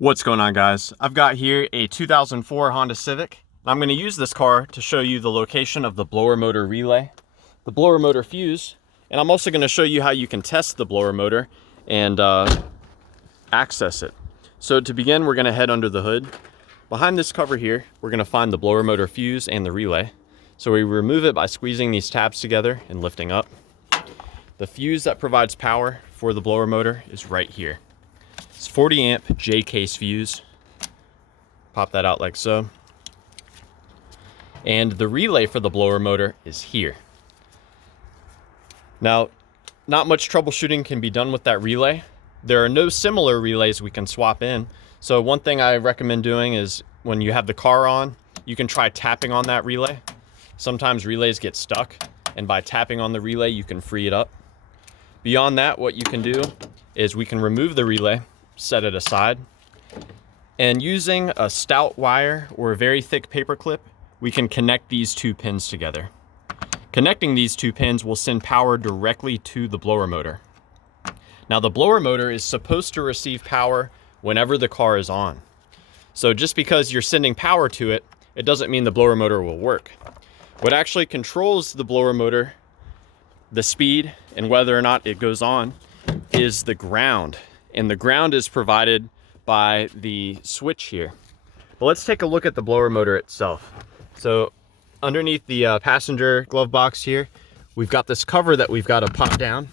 What's going on, guys? I've got here a 2004 Honda Civic. I'm going to use this car to show you the location of the blower motor relay, the blower motor fuse, and I'm also going to show you how you can test the blower motor and access it. So to begin, we're going to head under the hood. Behind this cover here, we're going to find the blower motor fuse and the relay. So we remove it by squeezing these tabs together and lifting up. The fuse that provides power for the blower motor is right here. It's 40 amp J case fuse. Pop that out like so. And the relay for the blower motor is here. Now, not much troubleshooting can be done with that relay. There are no similar relays we can swap in. So one thing I recommend doing is when you have the car on, you can try tapping on that relay. Sometimes relays get stuck, and by tapping on the relay, you can free it up. Beyond that, what you can do is we can remove the relay, set it aside, and using a stout wire or a very thick paper clip, we can connect these two pins together. Connecting these two pins will send power directly to the blower motor. Now, the blower motor is supposed to receive power whenever the car is on. So just because you're sending power to it, it doesn't mean the blower motor will work. What actually controls the blower motor, the speed, and whether or not it goes on, is the ground. And the ground is provided by the switch here. But let's take a look at the blower motor itself. So underneath the passenger glove box here, we've got this cover that we've got to pop down.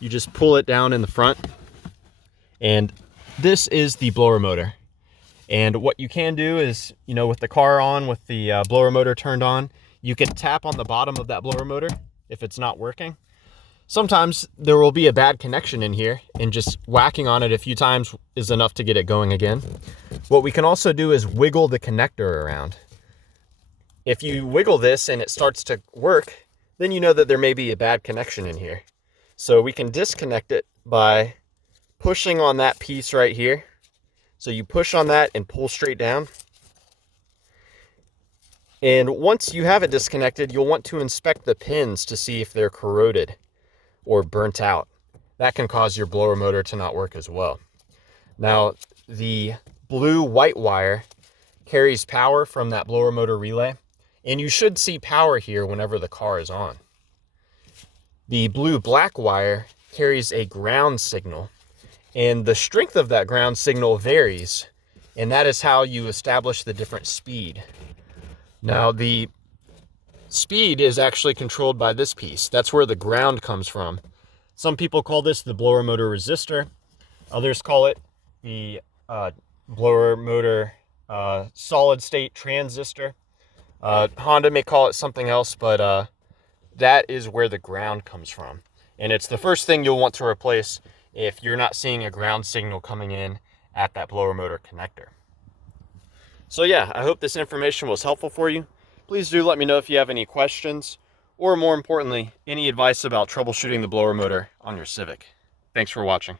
You just pull it down in the front, and this is the blower motor. And what you can do is, with the car on, with the blower motor turned on, you can tap on the bottom of that blower motor if it's not working. Sometimes there will be a bad connection in here, and just whacking on it a few times is enough to get it going again. What we can also do is wiggle the connector around. If you wiggle this and it starts to work, then you know that there may be a bad connection in here. So we can disconnect it by pushing on that piece right here. So you push on that and pull straight down. And once you have it disconnected, you'll want to inspect the pins to see if they're corroded or burnt out. That can cause your blower motor to not work as well. Now, the blue-white wire carries power from that blower motor relay, and you should see power here whenever the car is on. The blue-black wire carries a ground signal, and the strength of that ground signal varies, and that is how you establish the different speed. Now, the speed is actually controlled by this piece. That's where the ground comes from. Some people call this the blower motor resistor. Others call it the blower motor solid state transistor. Honda may call it something else, but that is where the ground comes from. And it's the first thing you'll want to replace if you're not seeing a ground signal coming in at that blower motor connector. So yeah, I hope this information was helpful for you. Please do let me know if you have any questions, or more importantly, any advice about troubleshooting the blower motor on your Civic. Thanks for watching.